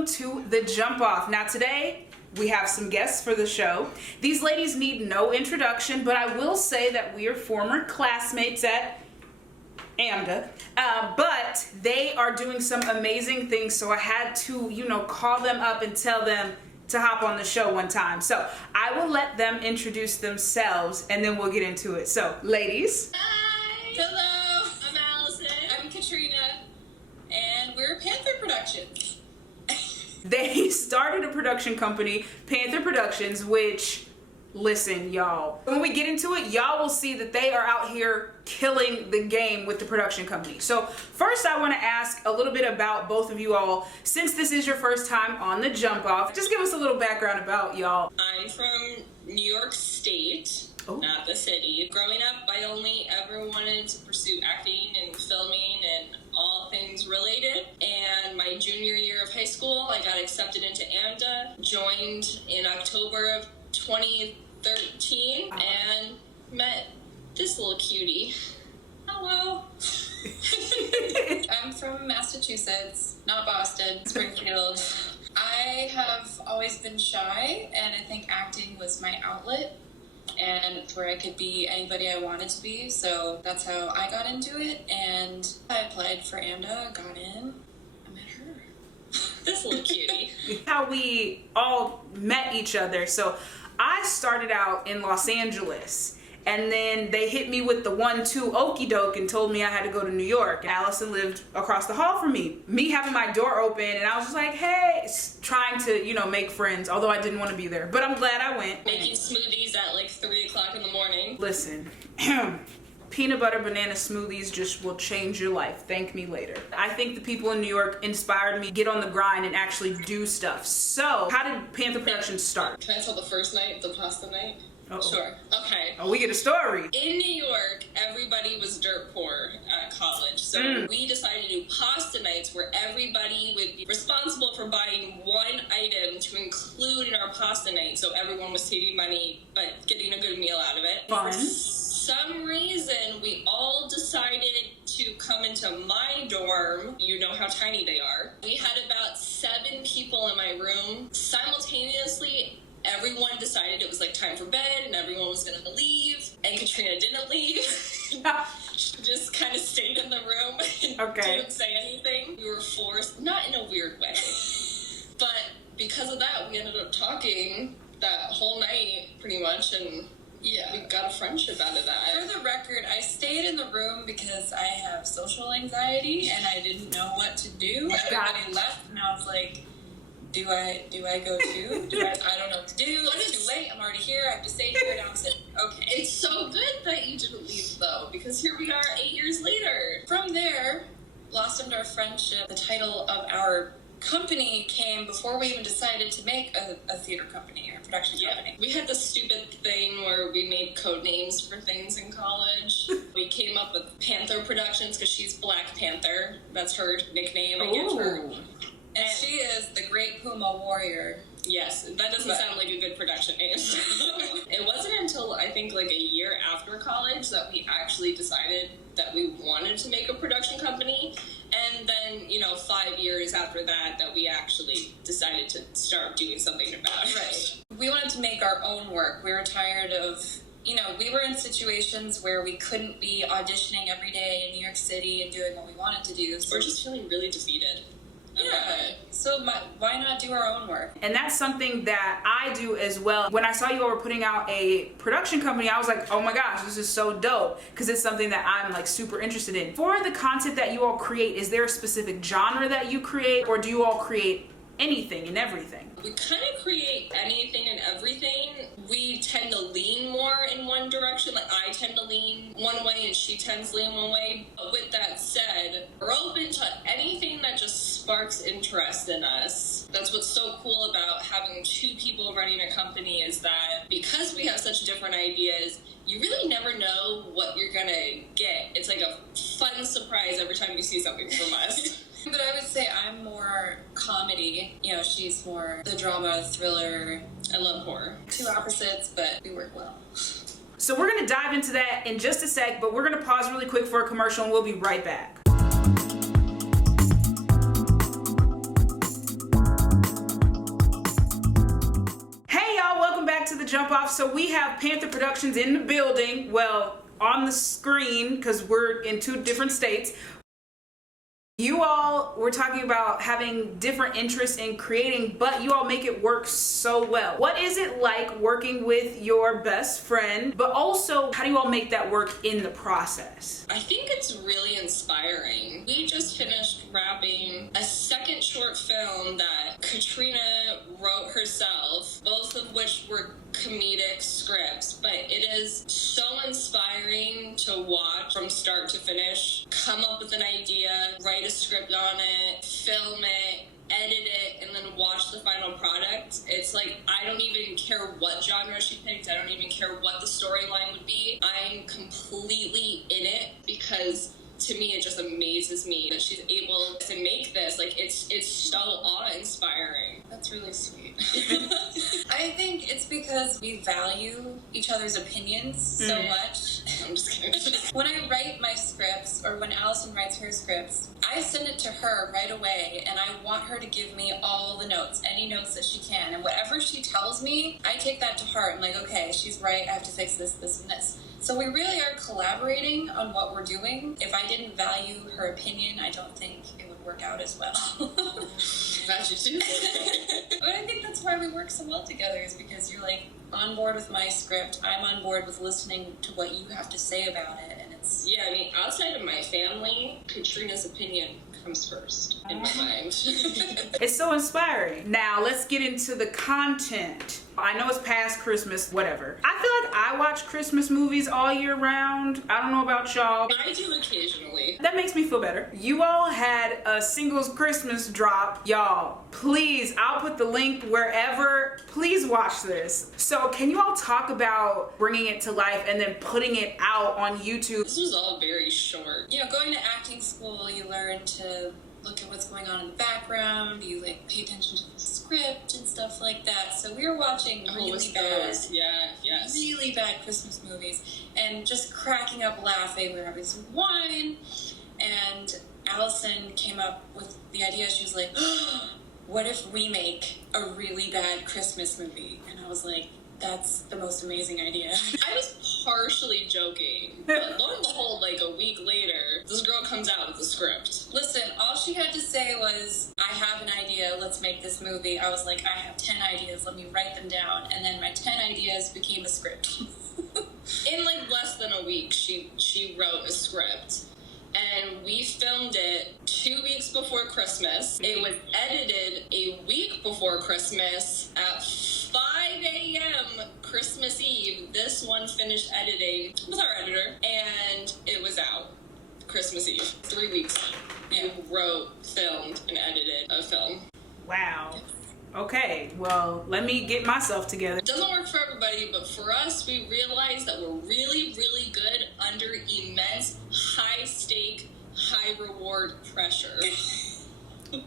welcome to The Jump Off. Now today, we have some guests for the show. These ladies need no introduction, but I will say that we are former classmates at AMDA, but they are doing some amazing things, so I had to, call them up and tell them to hop on the show one time. So I will let them introduce themselves, and then we'll get into it. So, ladies. Hi. Hello. I'm Allison. I'm Katrina. And we're Panther Productions. They started a production company, Panther Productions, which, listen, y'all, when we get into it, y'all will see that they are out here killing the game with the production company. So first I want to ask a little bit about both of you all. Since this is your first time on The Jump Off, just give us a little background about y'all. I'm from New York State, not the city. Growing up, I only ever wanted to pursue acting and filming and all things related. And my junior year of high school, I got accepted into AMDA, joined in October of 2013, and met this little cutie. Hello. I'm from Massachusetts, not Boston, Springfield. I have always been shy, and I think acting was my outlet and where I could be anybody I wanted to be, so that's how I got into it. And I applied for AMDA, got in, I met her. This little cutie. How we all met each other. So I started out in Los Angeles, and then they hit me with the 1-2 okey doke and told me I had to go to New York. Allison lived across the hall from me. Me having my door open, and I was just like, hey, trying to, make friends, although I didn't want to be there. But I'm glad I went. Making smoothies at like 3 o'clock in the morning. Listen, peanut butter banana smoothies just will change your life. Thank me later. I think the people in New York inspired me to get on the grind and actually do stuff. So, how did Panther Productions start? Can I tell the first night, the pasta night? Uh-oh. Sure. Okay. Oh, we get a story. In New York, everybody was dirt poor at college. So we decided to do pasta nights where everybody would be responsible for buying one item to include in our pasta night. So everyone was saving money, but getting a good meal out of it. Fun. For some reason, we all decided to come into my dorm. You know how tiny they are. We had about 7 people in my room. Simultaneously, everyone decided it was like time for bed and everyone was going to leave, and Katrina didn't leave. She just kind of stayed in the room and didn't say anything. We were forced, not in a weird way, but because of that, we ended up talking that whole night pretty much, and yeah, we got a friendship out of that. For the record, I stayed in the room because I have social anxiety and I didn't know what to do. Everybody left and I was like, Do I go too? I don't know what to do. It's too late. I'm already here. I have to stay here now. Okay. It's so good that you didn't leave, though, because here we are 8 years later. From there, blossomed our friendship. The title of our company came before we even decided to make a theater company or a production company. We had this stupid thing where we made code names for things in college. We came up with Panther Productions because she's Black Panther. That's her nickname. I give her. And she is the Great Puma Warrior. Yes, that doesn't sound like a good production name. It wasn't until I think like a year after college that we actually decided that we wanted to make a production company. And then, 5 years after that we actually decided to start doing something about it. Right. We wanted to make our own work. We were tired of, we were in situations where we couldn't be auditioning every day in New York City and doing what we wanted to do. So we're just feeling really defeated. Yeah, so why not do our own work? And that's something that I do as well. When I saw you all were putting out a production company, I was like, oh my gosh, this is so dope, because it's something that I'm like super interested in. For the content that you all create, is there a specific genre that you create, or do you all create anything and everything? We kind of create anything and everything. We tend to lean more in one direction. Like I tend to lean one way and she tends to lean one way. But with that said, we're open to anything that just sparks interest in us. That's what's so cool about having 2 people running a company, is that because we have such different ideas, you really never know what you're gonna get. It's like a fun surprise every time you see something from us. But I would say I'm more comedy. She's more the drama, thriller. I love horror. 2 opposites, but we work well. So we're going to dive into that in just a sec, but we're going to pause really quick for a commercial and we'll be right back. jump off. So we have Panther Productions in the building. Well, on the screen, because we're in 2 different states. You all were talking about having different interests in creating, but you all make it work so well. What is it like working with your best friend, but also how do you all make that work in the process? I think it's really inspiring. We just finished wrapping a second short film that Katrina wrote herself, both of which were comedic scripts, but it is so inspiring to watch from start to finish, come up with an idea, write a script on it, film it, edit it, and then watch the final product. It's like, I don't even care what genre she picked. I don't even care what the storyline would be. I'm completely in it because to me, it just amazes me that she's able to make this. Like, it's so awe-inspiring. That's really sweet. I think it's because we value each other's opinions so much. I'm just kidding. When I write my scripts, or when Alysen writes her scripts, I send it to her right away, and I want her to give me all the notes, any notes that she can. And whatever she tells me, I take that to heart. I'm like, okay, she's right. I have to fix this, this, and this. So we really are collaborating on what we're doing. If I didn't value her opinion, I don't think it would work out as well. Glad you do. But I think that's why we work so well together, is because you're like on board with my script. I'm on board with listening to what you have to say about it. And it's... Yeah, I mean, outside of my family, Katrina's opinion comes first in my mind. It's so inspiring. Now let's get into the content. I know it's past Christmas, whatever. I feel like I watch Christmas movies all year round. I don't know about y'all. I do occasionally. That makes me feel better. You all had a singles Christmas drop. Y'all, please, I'll put the link wherever. Please watch this. So can you all talk about bringing it to life and then putting it out on YouTube? This was all very short. You know, going to acting school, you learn to look at what's going on in the background. You like pay attention to the script and stuff like that. So we were watching really bad Christmas movies and just cracking up laughing. We were having some wine, and Alysen came up with the idea. She was like, oh, what if we make a really bad Christmas movie? And I was like, that's the most amazing idea. I was partially joking, but lo and behold, like a week later, this girl comes out with the script. Listen, all she had to say was, I have an idea, let's make this movie. I was like, I have 10 ideas, let me write them down. And then my 10 ideas became a script. In like less than a week, she wrote a script. And we filmed it 2 weeks before Christmas. It was edited a week before Christmas at 5 a.m. Christmas Eve. This one finished editing with our editor, and it was out Christmas Eve. 3 weeks. You wrote, filmed, and edited a film. Wow. Okay, well, let me get myself together. It doesn't work for everybody, but for us, we realized that we're really, really good under immense, high-stake, high-reward pressure.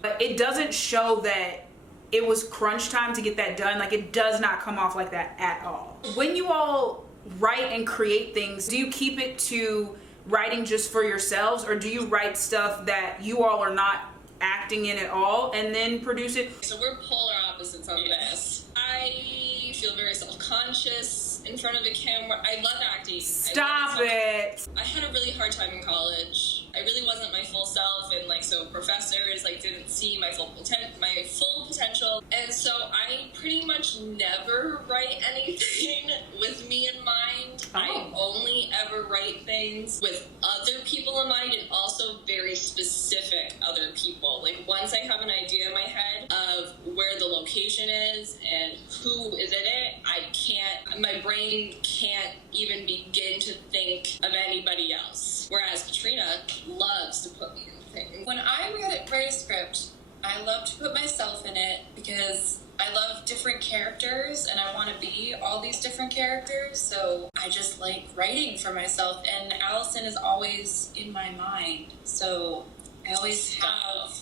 But it doesn't show that it was crunch time to get that done. Like, it does not come off like that at all. When you all write and create things, do you keep it to writing just for yourselves, or do you write stuff that you all are not acting in at all and then produce it? So we're polar opposites on this. I feel very self-conscious in front of a camera. I love acting. Stop it. I had a really hard time in college. I really wasn't my full self, and like, so professors like didn't see my full potential. And so I pretty much never write anything with me in mind. I only ever write things with other people in mind, and also very specific other people. Like, once I have an idea in my head of where the location is and who is in it, my brain can't even begin to think of anybody else. Whereas Katrina loves to put me in things. When I write a script, I love to put myself in it because I love different characters and I want to be all these different characters. So I just like writing for myself, and Alysen is always in my mind. So I always have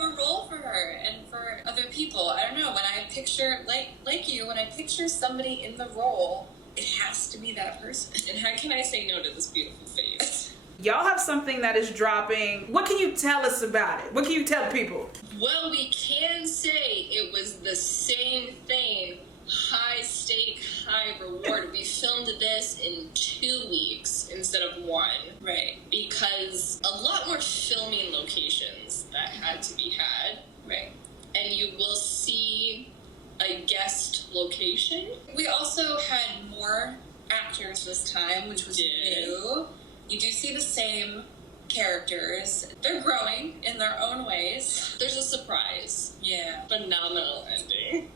a role for her and for other people. I don't know, when I picture, like you, when I picture somebody in the role, it has to be that person. And how can I say no to this beautiful face? Y'all have something that is dropping. What can you tell us about it? What can you tell people? Well, we can say it was the same thing high stake, high reward. We filmed this in 2 weeks instead of 1. Right. Because a lot more filming locations that had to be had. Right. And you will see a guest location. We also had more actors this time, which was new. You do see the same characters. They're growing in their own ways. There's a surprise. Yeah. Phenomenal ending.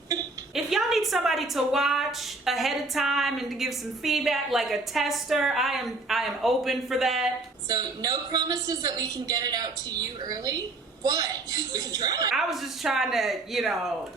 If y'all need somebody to watch ahead of time and to give some feedback, like a tester, I am open for that. So no promises that we can get it out to you early, but We can try. I was just trying to,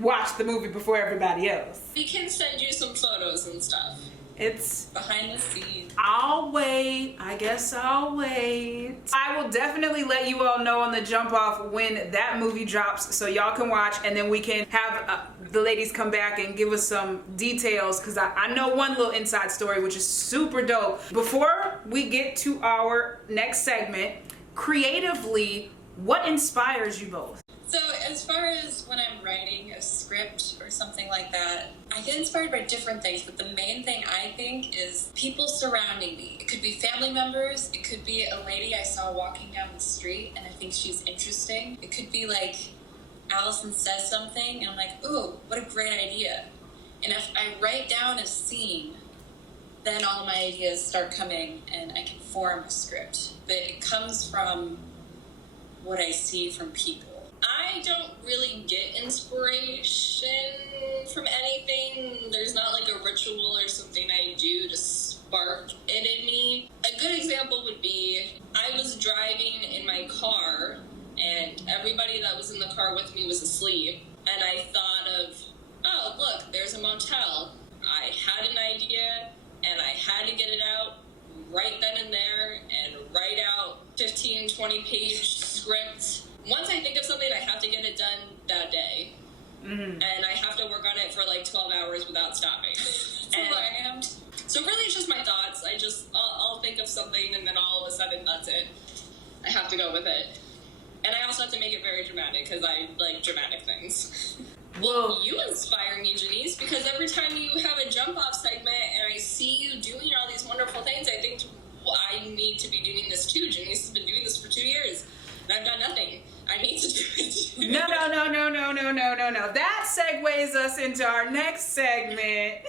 watch the movie before everybody else. We can send you some photos and stuff. It's behind the scenes. I'll wait. I guess I'll wait. I will definitely let you all know on the jump off when that movie drops so y'all can watch, and then we can have the ladies come back and give us some details, because I know one little inside story which is super dope. Before we get to our next segment, creatively, what inspires you both? So as far as when I'm writing a script or something like that, I get inspired by different things, but the main thing I think is people surrounding me. It could be family members, it could be a lady I saw walking down the street and I think she's interesting. It could be like Alysen says something and I'm like, ooh, what a great idea. And if I write down a scene, then all my ideas start coming and I can form a script. But it comes from what I see from people. I don't really get inspiration from anything. There's not like a ritual or something I do to spark it in me. A good example would be I was driving in my car and everybody that was in the car with me was asleep. And I thought of, oh, look, there's a motel. I had an idea and I had to get it out right then and there and write out 15, 20 page script. Once I think of something, I have to get it done that day. Mm-hmm. And I have to work on it for like 12 hours without stopping. And I am. So really it's just my thoughts. I'll think of something and then all of a sudden that's it. I have to go with it. And I also have to make it very dramatic because I like dramatic things. Well, you inspire me, Janice, because every time you have a jump off segment and I see you doing all these wonderful things, I think, well, I need to be doing this too. Janice has been doing this for 2 years. I've done nothing. I need to do it. No. That segues us into our next segment.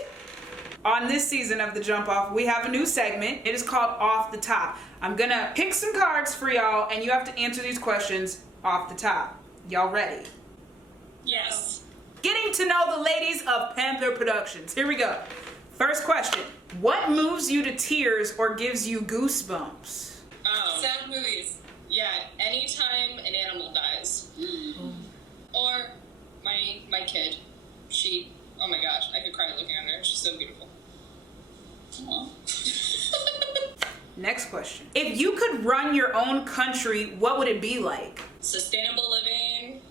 On this season of the Jump Off, we have a new segment. It is called Off the Top. I'm gonna pick some cards for y'all, and you have to answer these questions off the top. Y'all ready? Yes. Getting to know the ladies of Panther Productions. Here we go. First question. What moves you to tears or gives you goosebumps? Oh. Sad movies. Yeah, anytime an animal dies. Or my kid. She, oh my gosh, I could cry looking at her. She's so beautiful. Next question. If you could run your own country, what would it be like? Sustainable living,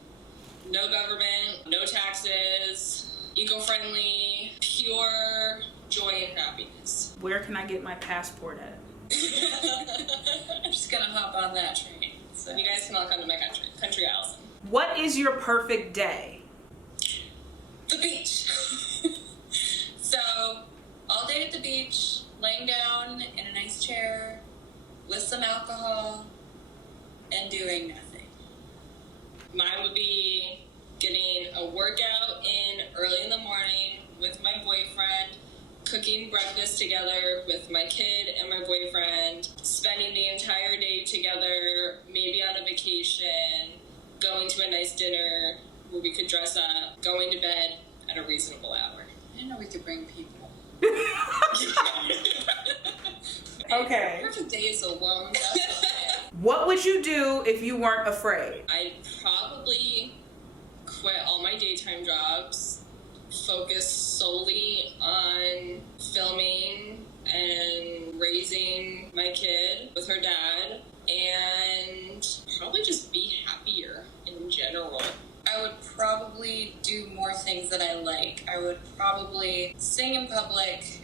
no government, no taxes, eco-friendly, pure joy and happiness. Where can I get my passport at? I'm just gonna hop on that train. So you guys can all come to my country Alysen. What is your perfect day? The beach. So, all day at the beach, laying down in a nice chair with some alcohol and doing nothing. Mine would be getting a workout in early in the morning with my boyfriend, cooking breakfast together with my kid and my boyfriend, spending the entire day together, maybe on a vacation, going to a nice dinner where we could dress up, going to bed at a reasonable hour. I didn't know we could bring people. Okay. Perfect days alone. What would you do if you weren't afraid? I'd probably quit all my daytime jobs, focus solely on filming and raising my kid with her dad, and probably just be happier in general. I would probably do more things that I like. I would probably sing in public,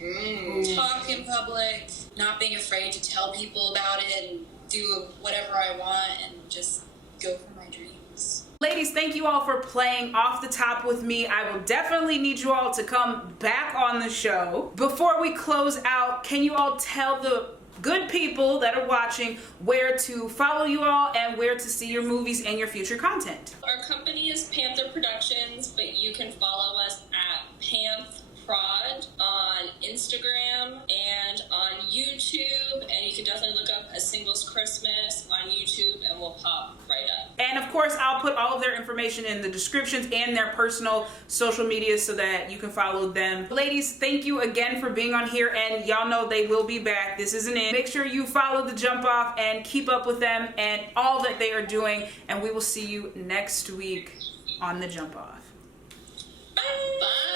talk in public, not being afraid to tell people about it and do whatever I want and just go for my dreams. Ladies, thank you all for playing Off the Top with me. I will definitely need you all to come back on the show. Before we close out, can you all tell the good people that are watching where to follow you all and where to see your movies and your future content? Our company is Panther Productions, but you can follow us at Panth Prod on Instagram and on YouTube, and you can definitely look up A Singles Christmas on YouTube and we'll pop right up. And of course, I'll put all of their information in the descriptions and their personal social media so that you can follow them. Ladies, thank you again for being on here, and y'all know they will be back. This isn't it. Make sure you follow the Jump Off and keep up with them and all that they are doing, and we will see you next week on the Jump Off. Bye.